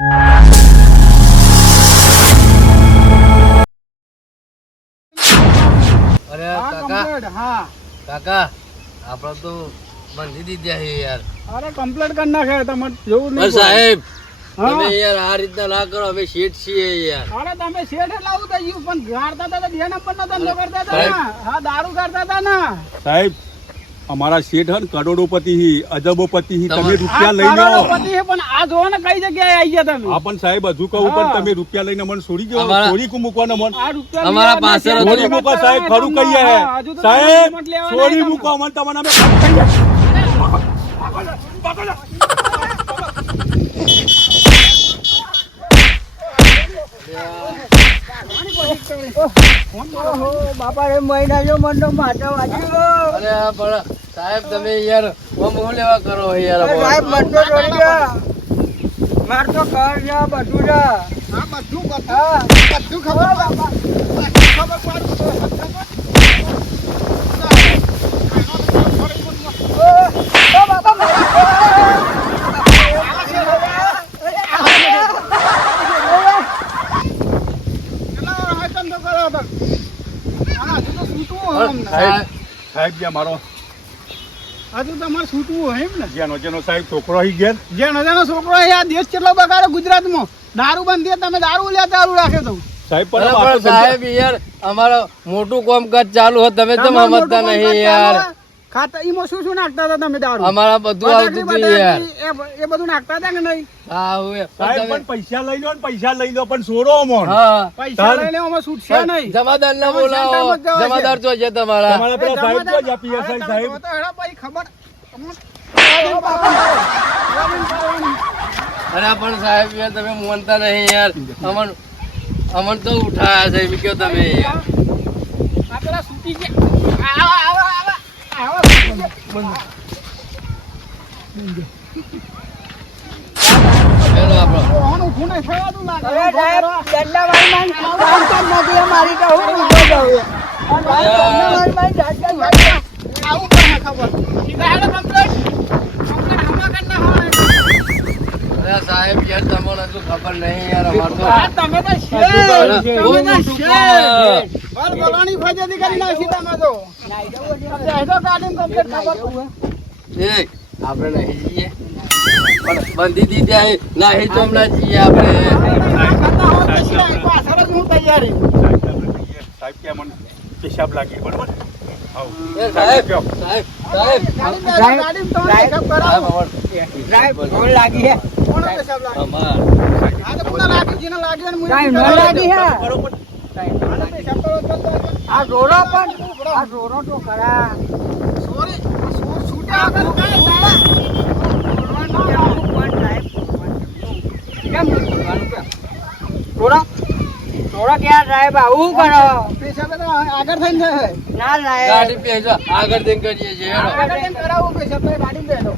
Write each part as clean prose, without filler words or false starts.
અરે કાકા કાકા આપણે તો બંધી દીધા છે યાર. અરે કમ્પ્લીટ કરી નાખે તમારે જેવું નહીં સાહેબ. તમે યાર આ રીતના ના કરો, અમે શેઠ છીએ યાર. અરે તમે શેઠ એટલે આવું થઈ ગયું પણ ગાડતા હતા બે નંબર નો ધંધો કરતા હતા ને. હા દારૂ કરતા હતા ને સાહેબ. અમારા શેઠ હન કરોડોપતિ અજબોપતિ તમે રૂપિયા લઈને આવો. કરોડોપતિ છે પણ આ જોવો ને કઈ જગ્યાએ આવી ગયા તમે. હા પણ સાહેબ હજુ કહું પણ તમે રૂપિયા લઈને મને છોડી ગયો. છોડી કો મૂકવાનો મન. આ રૂપિયા અમારા પાસે છોડી મૂકો સાહેબ, ખરું કહીએ હે સાહેબ. છોડી મૂકો મને તમને અમે બાપા એ મહિના જો મન માટા વાગ્યો. અરે પણ સાહેબ તમે યાર હું લેવા કરો યાર. સાહેબ મટકો જોડી ગયા. માર તો ઘર છે બધું છે. હા બધું બધું ખબર બાપા ખબર સાહેબ જ્યાં મારો હજુ તમારે છૂટવું હોય એમ ને. જેનો સાહેબ છોકરો આવી ગયા. જેનો છોકરો આ દેશ કેટલો બગાડે ગુજરાતમાં. દારૂ બંધ તમે દારૂ લે ચાલુ રાખે તો સાહેબ. પણ સાહેબ યાર અમારા મોટું કામકાજ ચાલુ હોય તમે તો સમજતા નહીં યાર. ખાતા ઈમાં શું શું નાખતા હતા તમે દારૂ? અમારા બધું આવતું હતું યાર. એ બધું નાખતા હતા કે નહીં? હા હવે સાહેબ પણ પૈસા લઈ લો ને પૈસા લઈ લો પણ સોરો મોન. હા પૈસા લઈને અમે છૂટશે નહીં. જમાદાર ના બોલાવો. જમાદાર તો છે તમારા. તમારા પેલા સાહેબ તો જ પીએસઆઈ સાહેબ. તો એના પછી ખબર અરે પણ સાહેબ યાર તમે માનતા નહીં યાર. અમન તો ઉઠાયા છે કયો તમે યાર. આ પેલા છૂટી ગયા. આવા હેલો આપણો કોણ ઊભું નહીં થવાતું લાગે. અરે સાહેબ દંડા વાળી માં કામ કામ નથી મારી તો હું ઊભો જાઉં. દંડા વાળી માં આવું પણ ખબર. સીધા હેડો કમ્પ્લીટ હમા કરના હોય. અરે સાહેબ યાર તમને તો ખબર નહીં યાર. અમાર તો તમે તો શેઠ. બાર બોલાની ફજેતી કરી નાખી તમે તો. હેડો ગાડી કમ્પ્લીટ ખબર પડે. એ આપણે નહીં જઈએ પણ બંધી દીધા હે નહીં તો હમણાં જઈએ આપણે. પાછળ હું તૈયારી. સાહેબ કે મને પેશાબ લાગી બરોબર. એ સાહેબ સાહેબ સાહેબ ગાડી તો હિસાબ કરાવો. સાહેબ કોણ લાગી હે? કોણ હિસાબ લાગી? અમાર આ તો પૂરા લાગી જેને લાગી અને મુઈ ન લાગી હે. આ રોરો તો ખરા. સોરી છૂટ્યા વગર કાઈ દાડા. કેમ રોરા રોરા ક્યાં સાહેબ આવું કરો? પેશાબ તો આગળ થઈને થાય. ના સાહેબ ગાડી પેજો આગળ જઈને કરીએ છીએ. હેડો. આગળ જઈને કરાવું પેશાબ તો ગાડી બેઠો.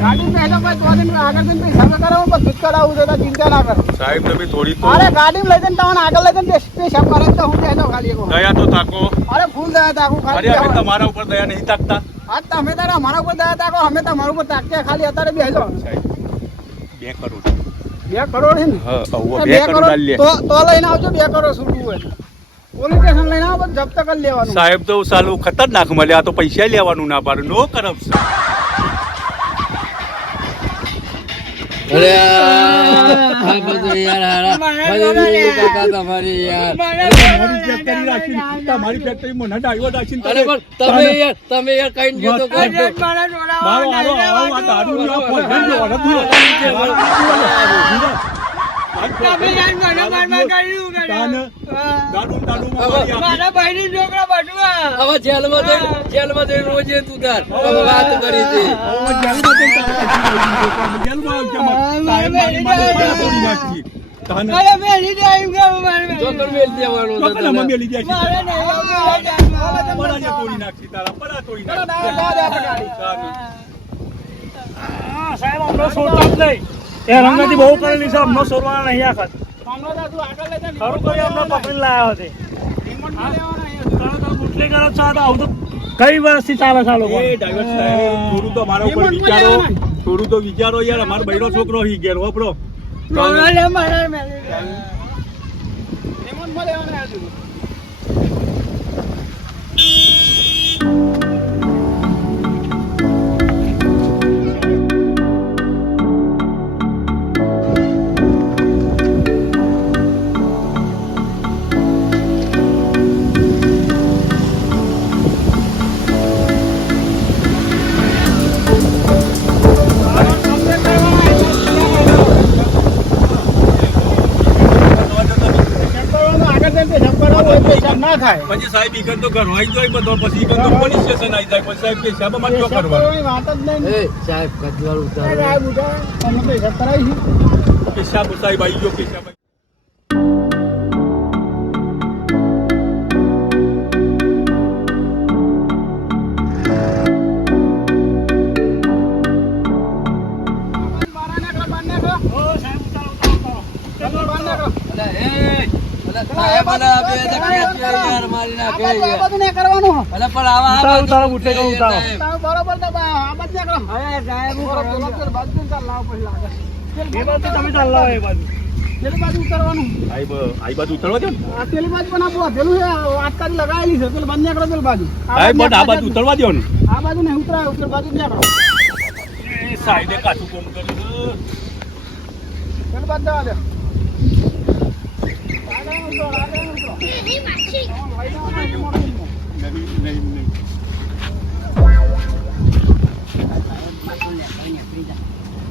ગાડી બેઠો ભાઈ તો આગળ જઈને પેશાબ કરાવું બધું જ કરાવું છે. ચિંતા ના કરો સાહેબ તમે થોડી તો અરે ગાડી લઈ જઈને તમને આગળ લઈ જઈને પેશાબ કરે તો હું કહેતો ખાલી એક દયા તો તાકો. અરે ફૂલ દયા તાકો અરે ખાલી. અમે તમારા ઉપર દયા નહીં તાકતા આજ તમે તારા અમારા ઉપર દયા તાકો અમે તમારા ઉપર તાક્યા ખાલી અત્યારે બેસો. સાહેબ 2 કરોડ. 2 કરોડ છે ને? હા 2 2 કરોડ આલી લે. તો લઈને આવજો. 2 કરોડ છૂટવું હોય પોલીસ સ્ટેશન લઈને આવો જપ્ત કરી લેવાનું. સાહેબ તો સાલું ખતરનાક મળે. આ તો પૈસા લેવાનું ના પાડે. નો કરપ્શન. અરે આ બધું યાર હારા બધું કાકા તમારી યાર. મારી ફેક્ટરી રાખીને તમારી ફેક્ટરીમાં ના ડાયવર રાખીને અરે પણ તમે યાર કઈ ગયો તો કરજો. મારો આરો આ દારૂ નો ફોન જો નથી. હવે જેલમાં જઈને રોજે તું તાર હવે વાત કરી હતી. જોકર મેલ દેવાનો હતો તને. રંગતી બહુ કરેલી છે અમને સોરવાના નહીં આખત ખરું કરી અમને પકડી લાયા હતી. બુટલી કરો છો આવું તો કઈ વર્ષથી ચાલે છે આ લોકો? એ ડ્રાઈવર સાહેબ, થોડું તો મારા ઉપર વિચારો, થોડું તો વિચારો યાર. અમારો બૈરો છોકરો હી ઘેર વાપરો. પ્રોબ્લેમ મારે મેલે રિમોટ મળે આવને હજુ ના થાય પછી સાહેબ ઈ તો ઘર આવી જાય બધો, પછી ઈ તો પોલીસ સ્ટેશન આવી જાય. પછી સાહેબ કે સાહેબ અમારે શું કરવા? વાત જ નહીં એ સાહેબ કચવાળ ઉતારો. સાહેબ ઉઠા અમે તો હિસાબ કરાવીશું કે સાહેબ સાહેબ આવી ગયો કે સાહેબ. સાહેબ અલા બે જગ્યાએ યાર મારી નાખે યાર. બધું નહીં કરવાનું અલા પણ આવા ઉતારો, ઉતારો, ઉઠે કે ઉતારો. બરોબર ને આ બાજુ કરો અરે સાહેબ બરોબર બાજુ ચાલ લાવ પછી લાગે એ બાજુ તમે ચાલ લાવો એ બાજુ. પેલી બાજુ ઉતરવાનું સાહેબ આ બાજુ ઉતરવા દો ને. આ પેલી બાજુ પણ આપો પેલું છે આટકારી લગાવેલી છે પેલું બંધ કરો પેલી બાજુ સાહેબ બટ આ બાજુ ઉતરવા દો ને. આ બાજુ નહીં ઉતરાય પેલી બાજુ ત્યાં કરો એ સાહેબે કાચું કોમ કર્યું. પેલી બાજુ જવા દે આગળ ઉતરો નહીં.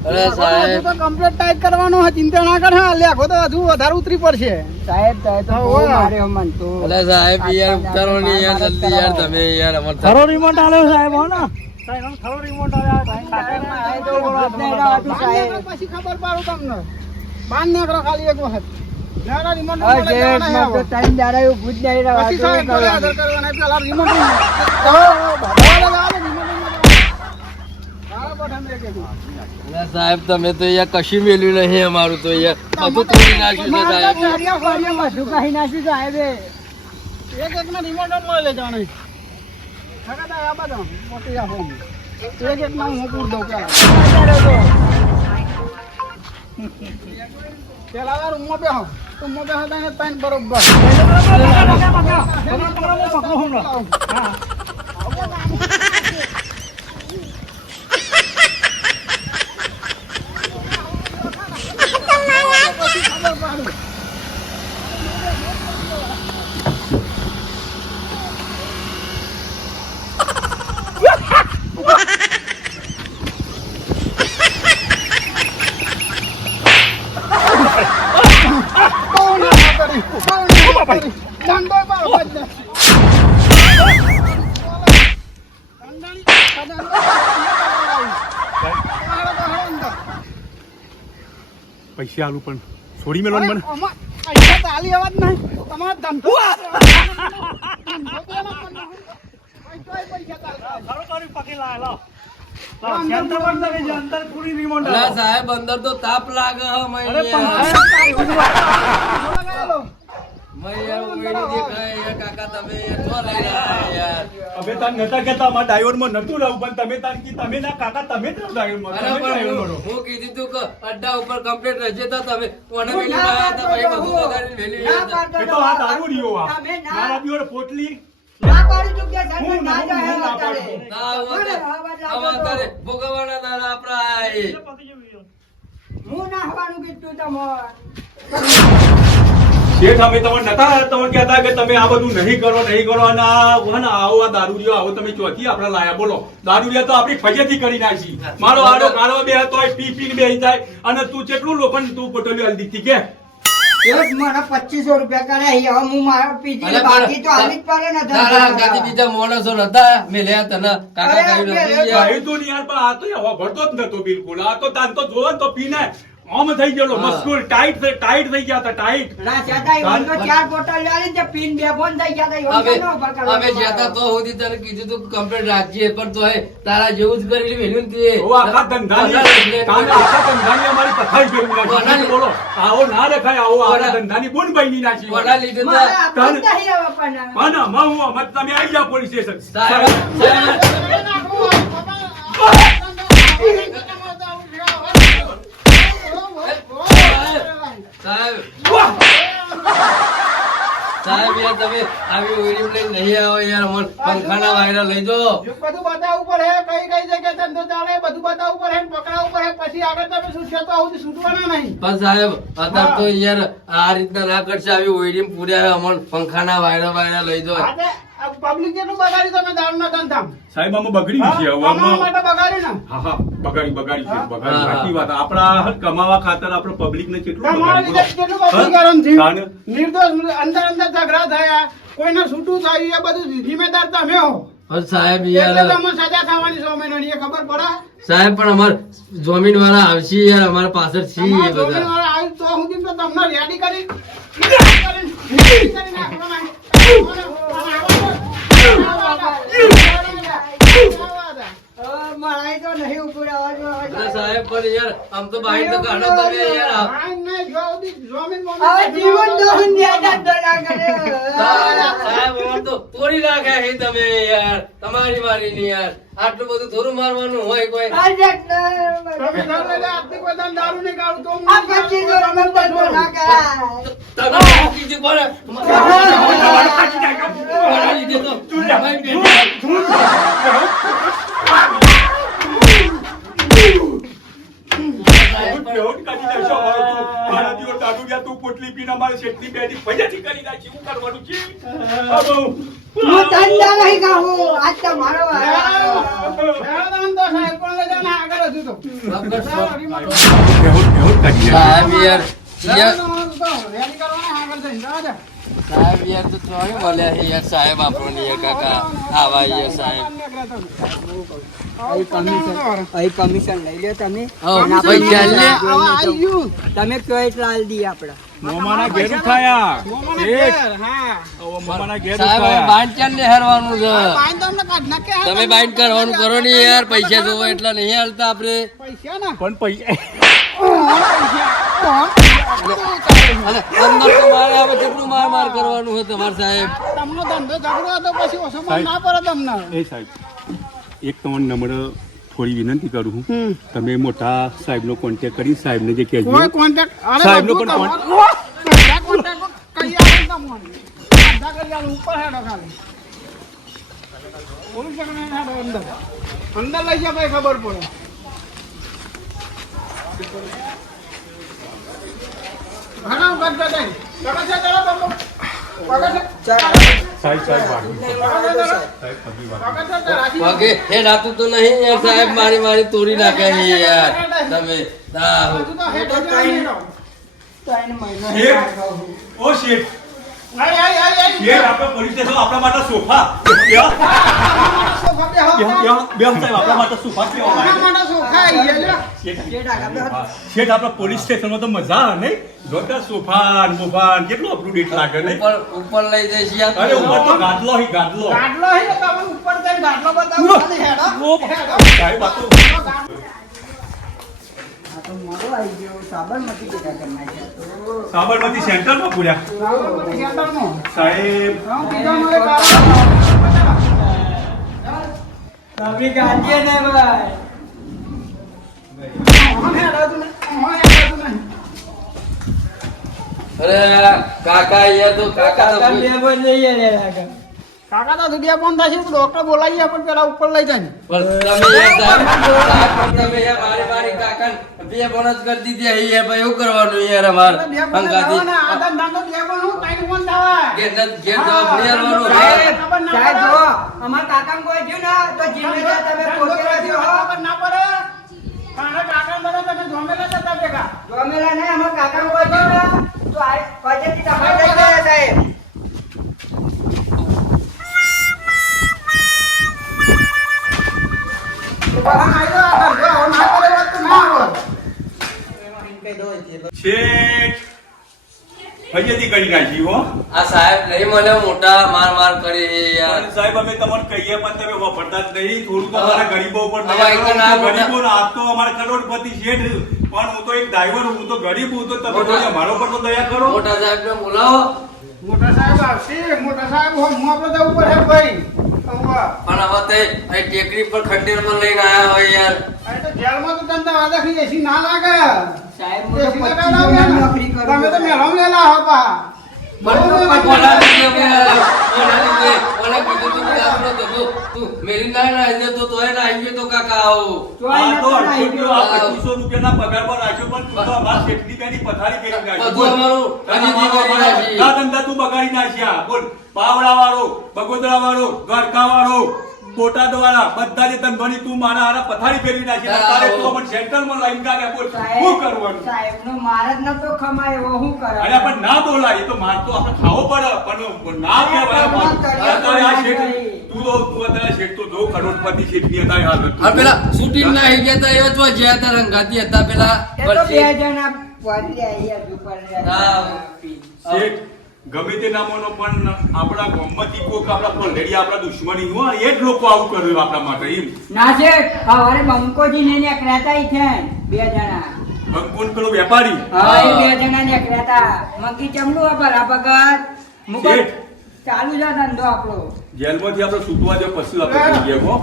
અરે સાહેબ કમ્પ્લીટ ટાઈટ કરવાનો છે ચિંતા ના કરે લેખો તો હજુ વધારે ઉતરી પડશે સાહેબ અલા સાહેબ યાર ઉતારો ને યાર જલ્દી યાર તમે યાર અમાર ખરો રિમોટ આલ્યો સાહેબ હો ને સાહેબ આમ ખરો રિમોટ આલ્યો પછી ખબર પાડું તમને બાર નીકળો ખાલી એક વખત રિમોટ અલા સાહેબ તમે તો યાર કશું મેલ્યું નહીં અમારું તો યાર બધું તોડી નાખ્યું છે સાહેબ. એક એક ના રિમોટ મળે જાણે આ બાજુ મોટી આ હોમ એક એક ના હું પૂર દઉં પેલા રૂમમાં બેહો રૂમમાં બેહો તને પેન બરોબર પૈસા આલું પણ છોડી મેલો ને મને. પૈસા ચાલી અવાજ નહીં તમારે ધમકો ખરો કરી પકડી લાય લાવ. સેન્ટર બંધ કરી દે, અંદર પૂરી રિમોટ અલા આલો. સાહેબ અંદર તો તાપ લાગે હે મય અરે પણ મય યાર ઉમેડી દેખાય યાર કાકા તમે યાર છો લઈ રહ્યા યાર. અમે તાન નતા કહેતા અમારા ડ્રાઈવરમાં નતું રહું, પણ તમે તાન કી તમે ના કાકા તમે જ ડ્રાઈવરમાં અરે તમે પણ ડ્રાઈવરમાં રહો. હું કીધું તું કે અડ્ડા ઉપર કમ્પ્લીટ રહેજે તો તમે કોને વેલી લાયા હતા પછી બધું બગાડીને વેલી ગયા હતા. એ તો આ દારૂ રહ્યો આ મારા પીવર પોટલી. ના હવે તારે ભોગવવાના દાડા આપણા આયા એ. શેઠ અમે તમને નતા તમને કહેતા કે તમે આ બધું નહીં કરો અને આવો આ દારૂ રહ્યો આવો તમે ચોથી આપણે લાયા. બોલો દારૂ તો આપણી ફજેથી કરી નાખી. મારો આડો કાળો બે તોય પી પીને બેસી જાય અને તું કેટલું લોખંડ તું પટોલી હાલ દીધી કે મને 2500 રૂપિયા કરે હવે હું મારા પીજી અરે બાકી તો હાલી જ પડે ને તારા હંગાથી બીજા માણસો નતા મેલ્યા તને કાકા કહ્યું નથી યાર. ભાઈ તું નહીં યાર, પણ આ તો ભરતો જ નતો બિલકુલ. આ તો તાન તો જોવો ને તો પીને આમ થઈ ગયેલો મસ્કુલ ટાઈટ થઈ ગયા હતા ટાઈટ. ચાર બોટલ લાવી તે પીન બે ફોન થઈ ગયા હતા અમે યોગ્ય ન ઉભા કરવા. અમે જ્યાં તો સુધી તને કીધું તું કમ્પ્લેટ રાખજે પણ તોય તારા જેવું જ કરી વેલ્યુ ને તે. ઓ આખા ધંધાની કામે આખા ધંધાની અમારી પથારી ફેરવી નાખી. બોલો આવો ના દેખાય, આવો આખા ધંધાની બુન બની નાખી. કોના લીધે તો મારા આપણ નહીં આવે પણ. માના માં હું મત તમે આવી જાઓ પોલીસ સ્ટેશન. સાહેબ યાર તમે આવી ઓઈડી લઈને નહીં આવો યાર, અમર પંખાના વાયરા લઈ જાઓ. બધું બતાવવું પડે, કઈ કઈ જગ્યાએ ધંધો ચાલે બધું બતાવવું પડે, પકડાવવું પડે, પછી આગળ તમે શું છે તો આવું છૂટવાના નહીં. પણ સાહેબ અત્યારે તો યાર આ રીતના ના કરશે, આવી ઓઈડી પૂર્યા અમર પંખાના વાયરા લઈ જાઓ. પબ્લિક જેટલું બગાડી તમે દારૂના ધંધામાં. સાહેબ આમાં બગડી છે હવે કમાવા આમાં. માટે બગાડી ને. હા બગાડી છે હા. સાચી વાત. આપણા કમાવા ખાતર આપણે પબ્લિક ને કેટલું તમારા લીધે બગાડ્યું. કેટલું વસીકરણ થયું. તાને? નિર્દોષ અંદર ઝઘડા થયા, કોઈને છૂટું થયું, એ બધું જિમ્મેદાર તમે હો. પણ સાહેબ એટલે યાર તમને સજા થવાની 6 મહિનાની એ ખબર પડે. સાહેબ પણ અમાર જમીન વાળા આવશે યાર, અમારા પાછળ છે એ તમારા બધા. જમીનવાળા આવ્યું તો સુધી તો તમને રેડી કરી મારા તો નહીં ઉપડાવવા અરે સાહેબ પણ યાર આમ તો બહાર તો કાઢો તમે યાર. હવે જીવન દહન યાદ ના કરે. સાહેબ અમાર તો તોડી નાખ્યા છે તમે યાર, તમારી મારી ની યાર. આટલું બધું થોડું મારવાનું હોય કોઈ. આ પછી જો અમે બધું ના કરાય. તમે કીધું પણ મારા લીધે તો તમારી પેટ બેહોશ કાઢી નાખ્યો અમારો તો. મારા દીવો દારૂડિયા તું પોટલી પીને અમારે શેઠની બેડી ફરિયાદી કરી નાખી. શું કરવાનું છે? આ બહુ. હું ધંધા નહીં કહું, આજ તો મારો વાર. બેહોશ કાઢી સાહેબ યાર સાહેબ સાહેબ યાર તો ત્રણે મળ્યા છે યાર સાહેબ આપણને યાર કાકા આવા યાર સાહેબ. અહીં કમિશન લઈ લો તમે. હા, પૈસા લે. તમે કયો એટલા હાલ દી આપડા. મોમાના ઘેર ઉઠાયા. મોમાના ઘેર સાહેબ હવે ઉઠાયા. બાંધ ચાલ ને હરવાનું છે. તમે બાઈન્ડ કરવાનું કરો ને યાર, પૈસા જોવો એટલા નહીં હાલતા આપડે. પણ પૈસા અને અંદર તો મારે હવે કેટલું માર કરવાનું છે તમારે સાહેબ. તમને ધંધો ઝઘડો હતો પછી ઓછો માલ ના પડે તમને. એ સાહેબ એક તમને નમ્ર થોડી વિનંતી કરું છું. તમે મોટા સાહેબનો કોન્ટેક્ટ કરી સાહેબને જે કહેજો. કોઈ કોન્ટેક્ટ સાહેબનો પણ કરી આલો તમને. ધંધા કરી આલો ઉપર હેડો ખાલી. પોલીસ સ્ટેશન હેડો અંદર. અંદર લઈ જા ભાઈ ખબર પડે. ઘણા ગદ્દા દે. ચલો છે ચલો બાબુ. પગડ છે. સાહેબ વાગી. પગડ છે રાખી. પગે હે રાતું તો નહીં યાર સાહેબ, મારી તોડી નાખે છે યાર તમે. હા. બધું તો હેડો હેડો. 3 મહિના શેઠ. ઓ શેઠ. આય આય આય આય. શેઠ આપણે પોલીસ સ્ટેશન આપણા માટે સોફા. સોફા બે હો. બેમ સાહેબ આપણા માટે સોફા કેવા ઘણા લાગે? મોટા સોફા આઈ ગયા. શેઠ આપણા પોલીસ સ્ટેશનમાં તો મજા આવે નહીં? જોતા સોફા ને મોફા ને કેટલું આપણું ડેટ લાગે નહીં? ઉપર લઈ જઈશ યાર. અરે ઉપર તો ગાદલો હી ગાદલો. ગાડલો હે તો તમે ઉપર જઈને ગાડલો બતાવો ખાલી હેડો. હેડો. સાહેબ આ તો આ તો મોડો આવી ગયો. સાબરમતી ભેગા કરી નાખ્યા તો. સાબરમતી સેન્ટરમાં પૂર્યા. સાબરમતી સેન્ટરમાં. સાહેબ હા, કીધું મારે કારણ. તમે ગાંધીએ ને ભાઈ. હા, હેડો તું ને. હા, હેડો તું ને. અરે કાકા યાર તો કાકા તો બે બોલ જઈએ રે કાકા. કાકા તો દુનિયા બંધ થશે તો ડોક્ટર બોલાવીએ પણ પેલા ઉપર લઈ જાય. પણ તમે યાર સાહેબ તમે યાર મારી કાકા બે બોનસ કરી દીધી છે યાર, ભાઈ એવું કરવાનું યાર અમાર બે પણ અંગાથી. ના આદમ દાંતો બે પણ હું ટાઈમ ફોન થાય. ઘેર જવાબ નહીં આલવાનું. સાહેબ, ખબર ના સાહેબ પડે. જો અમાર કાકાને કોઈ થયું ને તો જિમ્મેદાર તમે પોતે રહેજો હો. ખબર ના પડે. તારા કાકા બધા તમે જોમેલા હતા ભેગા. ગમેલા નહીં, અમાર કાકાને કોઈ થયું ને તો આ પછીથી તમારે લઈ ગયા સાહેબ. બહાર આવી જાઓ, આ ધંધો ના કરે વાત તો ના આવે. કહી દો શેઠ ફરિયાદી કરી નાખી હો આ સાહેબ નહીં મને મોટા માર કરી યાર પણ સાહેબ અમે તમને કહીએ પણ તમે વફરતા જ નહીં થોડું તો અમારા ગરીબો ઉપર હવે એક ના મોટા- ગરીબો આજ તો અમારા કરોડપતિ શેઠ પણ હું તો એક ડ્રાઈવર હું તો ગરીબ હું તો તમે થોડી અમારા ઉપર તો દયા કરો મોટા સાહેબ ને બોલાવો. મોટા સાહેબ આવશે મોટા સાહેબ હું આપણે જવું પડે ભાઈ હવે પણ હવે તે અહીં ટેકરી પર ખંડેર પર લઈને આયા હોય યાર. અરે તો જેલમાં તો તને વાદા ખી જશી ના લાગે સાહેબ હું તો દેશી 25 લગાડાવ જણાની ને. નોકરી કરું તમે તો છું. મેળમ લેલા હો પા ઓલા લીધે અમે ઓલા કીધું તું કે આપણો ધંધો તું મેરી ના આવી જતો તોય ના આવી ગયો તો કાકા આવો. ચોય આ તો નતો નાહી અડધો ગયો. આ 2500 રૂપિયાના પગાર પર રાખ્યો પણ તું તો અમારા શેઠની બેની પથારી કરી નાખી બધું અમારું ફરીથી કરી નાખી. ના ધંધા તું બગાડી નાખ્યા બોલ પાવડા વાળો બગોદરા વાળો ગરકા વાળો બોટાદ વાળા બધા જે તન બની તું મારા હારા પથારી ફેરવી નાખી તારે તું અમને સેન્ટરમાં લાઈન કાઢ્યા બોલ શું કરવાનું સાહેબનો માર જ નતો ખમાય એવો હું કરે અરે પણ ના બોલાય એ તો માર તો આપણે ખાવો પડે પણ ના કહેવાય અત્યારે આ શેઠ તું અત્યારે શેઠ તો જો કરોડપતિ શેઠની અત્યારે હાલત અને પેલા શૂટિંગ ના આવી ગયા તા એવા જો જ્યાં હતા રંગાતી હતા પેલા એ તો બે જણા પડી રહ્યા હજુ પડી હા. રહ્યા શેઠ ગમે તે નામોનો પણ આપણા ગોમતી કોક આપણા પલડી આપણા દુશ્મની હોય એ જ લોકો આવું કર્યું આપણા માટે એમ ના છે હવારે બંકોજી ને નેકરાતા ઈ છે બે જણા બંકોન પેલો વેપારી હા એ બે જણા નેકરાતા મંકી ચમડું આ બરાબર મુકત શેઠ. ચાલુ છે ધંધો આપણો જેલમાંથી આપણે છૂટવા દે પછી આપણે થઈ ગયા હો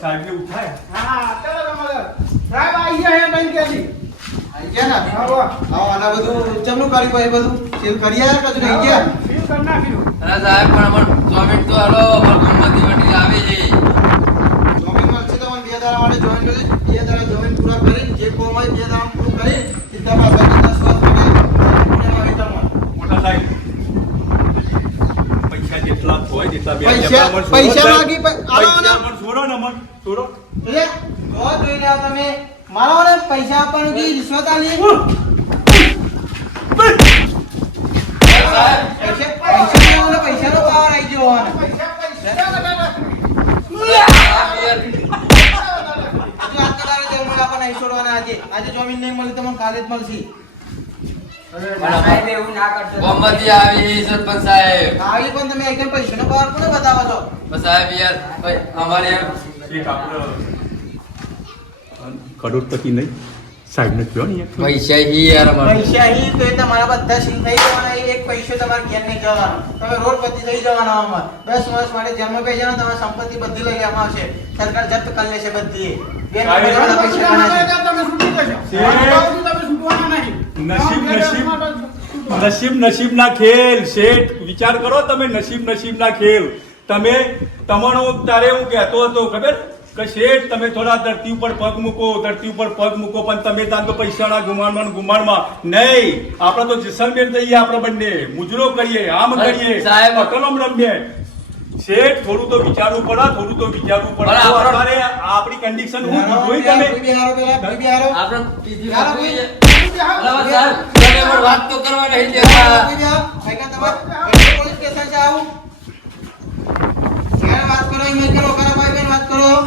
સાહેબને ઉઠાય સાહેબ આવી ગયા હે બેન કેજી ફીલ કર નાખ્યું અરે સાહેબ પણ અમાર જોમેન્ટ તો હાલો અમાર ગમતી વડી આવે છે. મોટા સાહેબ પૈસા જેટલા હોય તેટલા બે પૈસા માગી પૈસા અમર છોડો ને અમર છોડો મારા પૈસા આપવાનું કી રિશ્વત આલી પૈસાનો પાવર આવી ગયો આજે જમીન નહીં મળી તમને કાલે જ મળશે સાહેબ એવું ના કરતો ગમતી આવી સરપંચ સાહેબ. આવી પણ તમે એકદમ પૈસાનો પાવર કોને બતાવો છો બસ સાહેબ યાર ભાઈ અમારે યાર એક આપણે કરોડપતિ નહીં સાહેબને કહો ને યાર. પૈસા હી યાર અમારે પૈસા હી તો એ તમારા બધા સીન થઈ જવાના એ એક પૈસો તમારે ઘેર નહીં જવાનો તમે રોડપતિ થઈ જવાના આમાં 10 વર્ષ માટે જેલમાં બેસી તમારી સંપત્તિ બધી લઈ લેવામાં આવશે સરકાર જપ્ત કરી લેશે બધી બે નંબરના પૈસા નસીબ ના ખેલ શેઠ વિચાર કરો તમે નસીબ ના ખેલ તમે તમારો ત્યારે હું કહેતો હતો ખબર કે શેઠ તમે થોડા ધરતી ઉપર પગ મૂકો પણ તમે તાન તો પૈસાના ગુમાણમાં નહીં આપણે તો જેસલમેર જઈએ આપણે બંને મુજરો કરીએ આમ કરીએ સાહેબ. અકલમ રમીએ શેઠ થોડું તો વિચારવું પડે તો પણ આપણો- અત્યારે આપણી કન્ડિશન હું જોઈ તમે આપણે કીધી વાત જોઈ છે. અરે વાત સાહેબ તમે પણ વાત તો કરવા નહીં દેતા.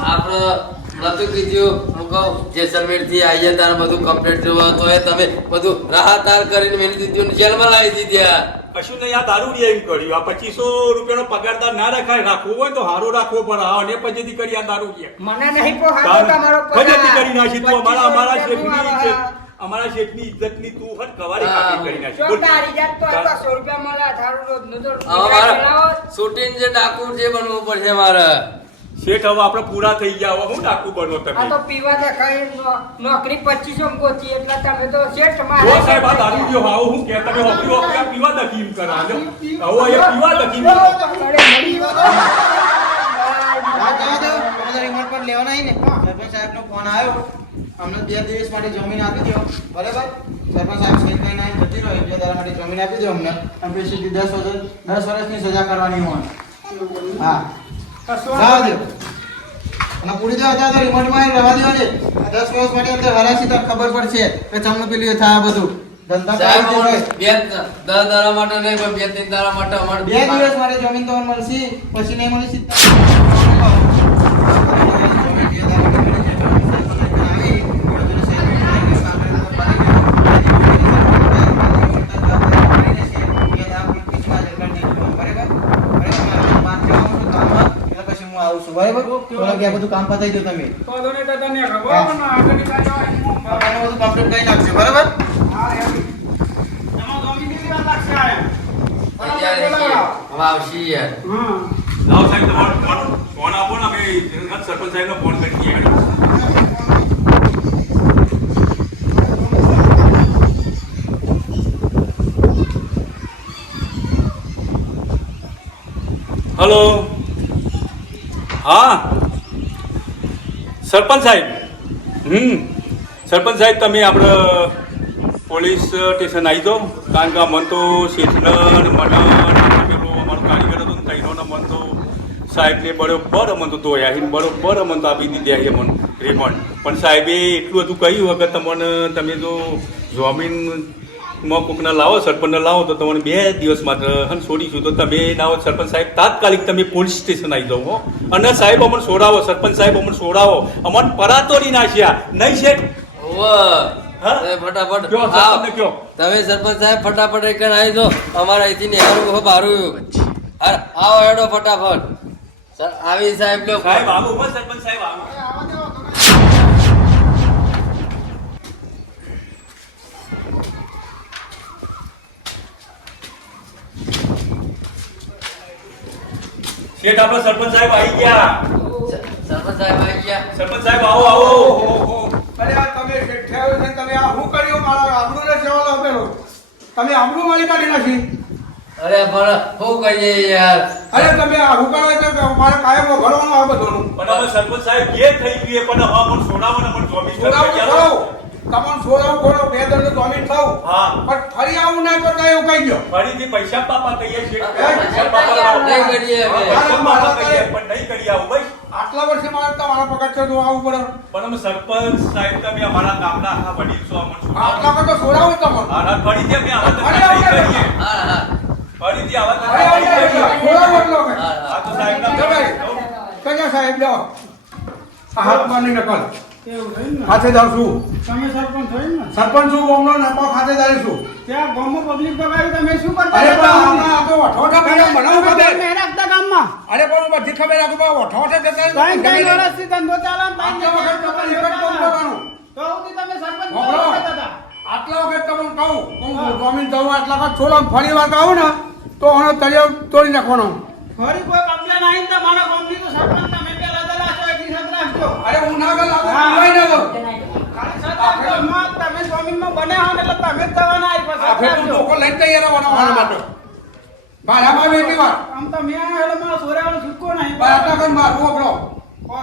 આપણે નતું કીધું હું કહું જેસલમેર થી આવીએ તારે બધું કમ્પ્લીટ જોવા તો એ તમે બધું રાહતાર કરીને મેલી દીધું ને જેલમાં લાવી દીધી યાર. કશું નહીં આ દારૂ એમ કર્યું આ 2500 રૂપિયાનો પગારદાર ના રખાય રાખવો હોય તો હારો રાખવો પડે હા અને પજેતી કરી આ દારૂ મને નહીં પોહાતો તમારો પજેતી કરી નાખી તું અમારા 25 શેઠની રૂપિયા ઇજ્જત અમારા શેઠની ઇજ્જતની તું હટ કવારી કાઢી કરી નાખી બોલ. તારી જાત તો આ 100 રૂપિયા મળે થારું રોજનું તો હવે મારે શૂટિંગ જે ડાકુ જે બનવું પડશે મારે. શેઠ હવે આપણે પૂરા થઈ ગયા હવે હું ડાકુ બનો આ તો તમે પીવા દેખાય નોકરી 2500 માં ગોતી એટલે તમે તો શેઠ જો મારા સાહેબ આ દારૂ જો હાવ હું કે તમે હોપરી હોપરી પીવા દકીમ કરા લો હવે એ પીવા દકીમ કરો. અમને 2 દિવસ માટે જમીન આપી દો બરાબર સરપંચ સાહેબ સેટ કરીને આવીને જતી રહો 2 દાડા માટે જમીન આપી દો અમને અને પછી 10 વર્ષની સજા કરવાની હોય હા જાવ દો અને પૂરી દો અત્યારે તો રિમોટમાં રહેવા દો ને 10 વર્ષ માટે અંદર હરાશી તો ખબર પડશે કે તમને પેલું થાય બધું ધંધા સાહેબ કરી અમારે દેજો. 10 દાડા માટે નહીં પણ 2-3 દાડા માટે અમારે 2 દિવસ માટે જમીન તમને મળશે પછી નહીં મળે સીધા જમીન 2 દાડા માટે મળી જાય. હું આવું છું બરાબર બોલો કે આ બધું કામ પતાવી દો તમે તો તને તને ખબર પણ આગળની કાર્યવાહી આનું બધું કમ્પ્લીટ કરી નાખશે બરાબર હા એમ એમાં જમીન કેટલી વાર લાગશે આયા તૈયાર છીએ. હવે આવશે યાર. હા લાવો સાહેબ તમારો ફોન આપો ને અમે સરપંચ સાહેબનો ફોન કરીએ હલો હા સરપંચ સાહેબ સરપંચ સાહેબ તમે આપણે પોલીસ સ્ટેશન આવી જાઓ કારણ કે મન તો શેઠને મને પેલો અમારો કારીગર હતો ને તૈનોને મન તો સાહેબને બરોબર અમન તો દોયા બરોબર અમન તો આપી દીધી મને રિમાન્ડ પણ સાહેબે એટલું બધું કહ્યું કે તમે જો જમીનમાં કોકને લાવો સરપંચને લાવો તો તમને 2 દિવસ માત્ર છોડીશું તો તમે ના આવો સરપંચ સાહેબ તાત્કાલિક તમે પોલીસ સ્ટેશન આવી જાઓ હો અને સાહેબ અમને છોડાવો સરપંચ સાહેબ અમને છોડાવો અમને પરાતોડી નાખ્યા નહીં શેઠ ઓવે. હા? તમે ફટાફટ કયો આવો. સરપંચને કયો તમે સરપંચ સાહેબ ફટાફટ એકણ આવી દો અમારે અહીંથી નેહારું બારું અરે આવો હેડો ફટાફટ સર આવી સાહેબ લો સાહેબ આવો બસ સરપંચ સાહેબ આવો શેઠ આપણો સરપંચ સાહેબ આવી ગયા સરપંચ સાહેબ આવી ગયા સરપંચ સાહેબ આવો આવો અરે આ તમે શેઠિયાઓ છે તમે આ શું કર્યું મારા આબરૂને સેવા લાવેલો તમે આબરૂ મારી કાઢી નાખી અરે પણ શું કરીએ યાર અરે તમે આ શું કરો છો કે મારે કાયમ ભરવાનું આ બધું પણ હવે સરપંચ સાહેબ જે થઈ ગયું એ પણ હવે મને છોડાવો ને મને ચોવીસ છોડાવું ખરો તમને છોડાવું ખરો 2 દંડ જમીન થાવ હા. પણ ફરી આવું ના કરતા એવું કહી ગયો ફરીથી પૈસા પાપા કહીએ છીએ પૈસા નહીં કરીએ હવે. પૈસા પાપા કહીએ પણ નહીં કરી આવું ભાઈ આટલા વર્ષે મારે તમારા પગાર છે તો આવું પડે પણ અમે સરપંચ સાહેબ તમે અમારા ગામના આખા વડીલ છો અમને આટલા કરતા છોડાવું તમને હા ફરીથી અમે આવા ફરી ધંધા આવું નહીં કરીએ હા હા ફરીથી આવા ફરી ધંધા આવું નહીં કરીએ છોડાવું એટલો કે હા આ તો સાહેબના જવાય. કયા સાહેબ લો આ હાથમાં નહીં નકલ એવું થયું ને ખાતેદાર છું તમે સરપંચ થયું ને સરપંચ છું ગામનો નાપા ખાતેદારી છું ત્યાં ગામમાં પબ્લિક બગાડી તમે શું કરતા અરે હતા? પણ આ તો વઠોઠા કર્યા બનાવું તમે બધે નહીં રાખતા ગામમાં અરે પણ હું બધી ખબર રાખું પણ વઠોઠા જતા ત્રણ વર્ષથી ધંધો ચાલે ને ત્રણ આટલા વખત તમારે એક જ કામ કરવાનું. તો સુધી તમે સરપંચ વાપરો. કેવું કરતા હતા? આટલા વખત તમને કહું હું જમીન દઉં આટલા વખત છોડો ફરી વાર કહું ને તો આનો તળિયો તોડી નાખવાનો ફરી કોઈ કમ્પ્લેન આવી ને તમારા ગામની તો સરપંચ તમે પહેલા તો લાશો એટલી સત રાખજો અરે હું ના ગયો લાગુ હા. પીવાય ના ગયો ખાલી સત રાખજો. એમાં તમે જમીનમાં બન્યા હો ને એટલે તમે જ થવાના આવી આ પછી ફેર તું ધોકો લઈને તૈયાર આવવાનો મારા માટે ભાડામાં આવી એટલી વાર આમ તો મેં એટલે મારા સોરાવાનો છૂટકો નહીં પણ આટલા વખત મારું આપણો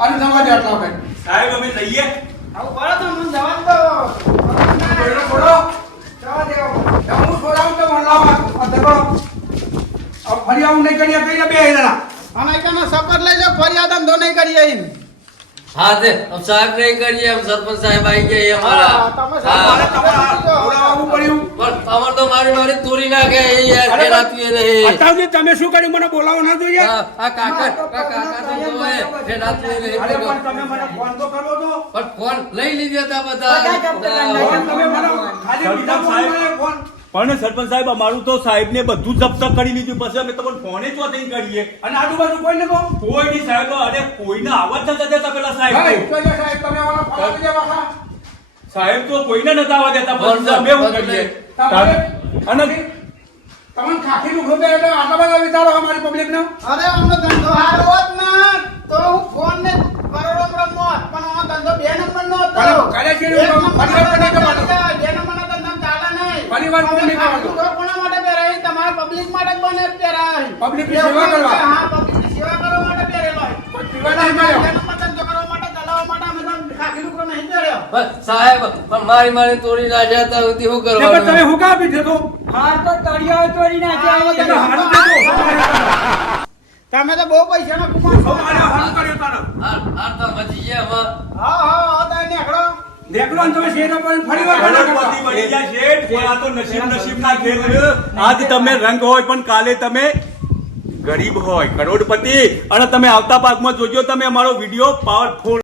અને સમાજ આટલા વખત સાહેબ અમે જઈએ આવું બરો તો મને જવા દો પહેલો છોડો જવા દેવો હું છોડાવું તો મને લાવો આ ધકો ફરી આવું નહીં કરીએ કહીએ બે જણા અને કેનો શપથ લઈ લો ફરિયાદ ધંધો નહીં કરીએ એમ હા તે अब સાહેબ નહીં કરીએ એમ સરપંચ સાહેબ આવી ગયા એ અમારા હા, તમે હા. મારે તમારા છોડાવવું પડ્યું પણ અમાર તો મારી તોડી નાખે એ યાર અરે ખેલાતું એ નહીં અત્યાર સુધી તમે શું કર્યું મને બોલાવો ના જોઈએ આ કાકા તો જોવે ખેલાતું એ નહીં અરે પણ તમે મને ફોન તો કરવો તો પણ ફોન લઈ લીધા તા બધા ફોન તમે મને ખાલી બીજા ફોન મને ફોન પણ સરપંચ સાહેબ અમારું તો સાહેબને બધું જપ્ત કરી લીધું પછી અમે તમને ફોને જ નહીં કરીએ અને આજુબાજુ કોઈ ને કહો કોઈ નહીં સાહેબ અરે કોઈને આવવા જ નતા દેતા પેલા ભાઈ સાહેબ તો જે સાહેબ તમે મને ફોન આપી દેવા ખા સાહેબ તો કોઈને નતા આવવા દેતા બોલ, પછી અમે શું બોલ, કરીએ તમે અને તમને ખાખી નું ખબર એટલે આટલા બધા વિચારો અમારી પબ્લિક ને અરે અમને ધંધો હારો હોત ને તો હું ફોન ને કરોડો રમત પણ આ ધંધો 2 નંબર નો હતો કાલે છે ને એક નંબરનો ફરી વાર નહીં કરવાનો. ધંધો, 2 નંબરનો ધંધો ચાલે નહીં. ફરી વાર અમે નહીં કરવાનો. ખાલી લોકો કોના માટે પહેરાવી? તમારા પબ્લિક માટે જ બને પહેરાવી. પબ્લિકની સેવા કરવા. હા, પબ્લિકની સેવા કરવા માટે પહેરેલો હોય. કોઈ પીવા નહીં મળ્યો. 2 નંબર ધંધો કરવા માટે, ચલાવવા માટે અમે તો ખાખી લુગડો નહીં પહેર્યો. પણ સાહેબ પણ મારી તોડી નાખ્યા તા સુધી શું તે પણ તમે કરવાનું હું કાપી દેતો હાર તો તળિયાઓ તોડી તમે નાખ્યા હારું દેતો તમે તો બહુ પૈસાના કુમાર છો. અમારે હારું કર્યું તારે હાર તો બચી ગયા હવે હા હા તો નીકળો. દેખલો ને તમે શેર પર ફરી વાર કરોડપતિ બની ગયા શેઠ પણ આ તો નસીબના ખેલ છે. આજ તમે રંગ હોય પણ કાલે તમે ગરીબ હોય કરોડપતિ અને તમે આવતા પાકમાં જોજો તમે અમારો વિડીયો પાવરફુલ